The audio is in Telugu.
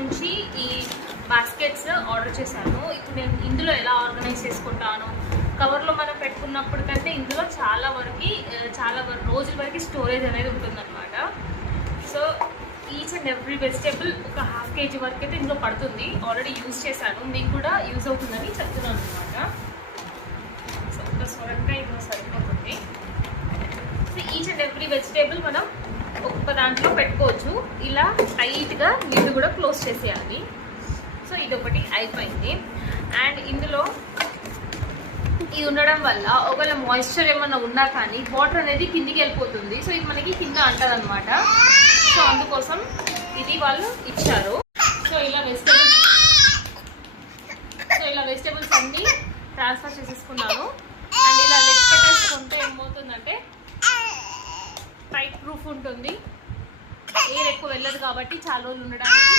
నుంచి ఈ బాస్కెట్స్ ఆర్డర్ చేశాను. ఇప్పుడు నేను ఇందులో ఎలా ఆర్గనైజ్ చేసుకుంటాను, కవర్లో మనం పెట్టుకున్నప్పుడు కంటే ఇందులో చాలా రోజుల వరకు స్టోరేజ్ అనేది ఉంటుందన్నమాట. So each and every vegetable ఒక 1/2 kg వరకు అయితే ఇందులో పడుతుంది. ఆల్రెడీ యూజ్ చేశాను, మీకు కూడా యూజ్ అవుతుందని చెప్తున్నాను అనమాట. సో ఒక సొరకాయ ఇందులో సరిపోతుంది. So each and every vegetable మనం ఒక్కొక్క దాంట్లో పెట్టుకోవచ్చు. ఇలా టైట్గా లిడ్ కూడా క్లోజ్ చేసేయాలి. సో ఇది ఒకటి అయిపోయింది. అండ్ ఇందులో ఇది ఉండడం వల్ల ఒకవేళ మాయిశ్చర్ ఏమన్నా ఉన్నా కానీ వాటర్ అనేది కిందికి వెళ్ళిపోతుంది. సో ఇది మనకి కింద అంటది అనమాట. సో అందుకోసం ఇది వాళ్ళు ఇచ్చారు. సో ఇలా వెజిటేబుల్స్ అన్నీ ట్రాన్స్ఫర్ చేసేసుకున్నాను. అండ్ ఇలా లెగ్ పెట్టేసుకుంటే ఏమవుతుందంటే టైట్ ప్రూఫ్ ఉంటుంది, ఎయిర్ ఎక్కువ వెళ్ళదు కాబట్టి చాలా రోజులు ఉండడానికి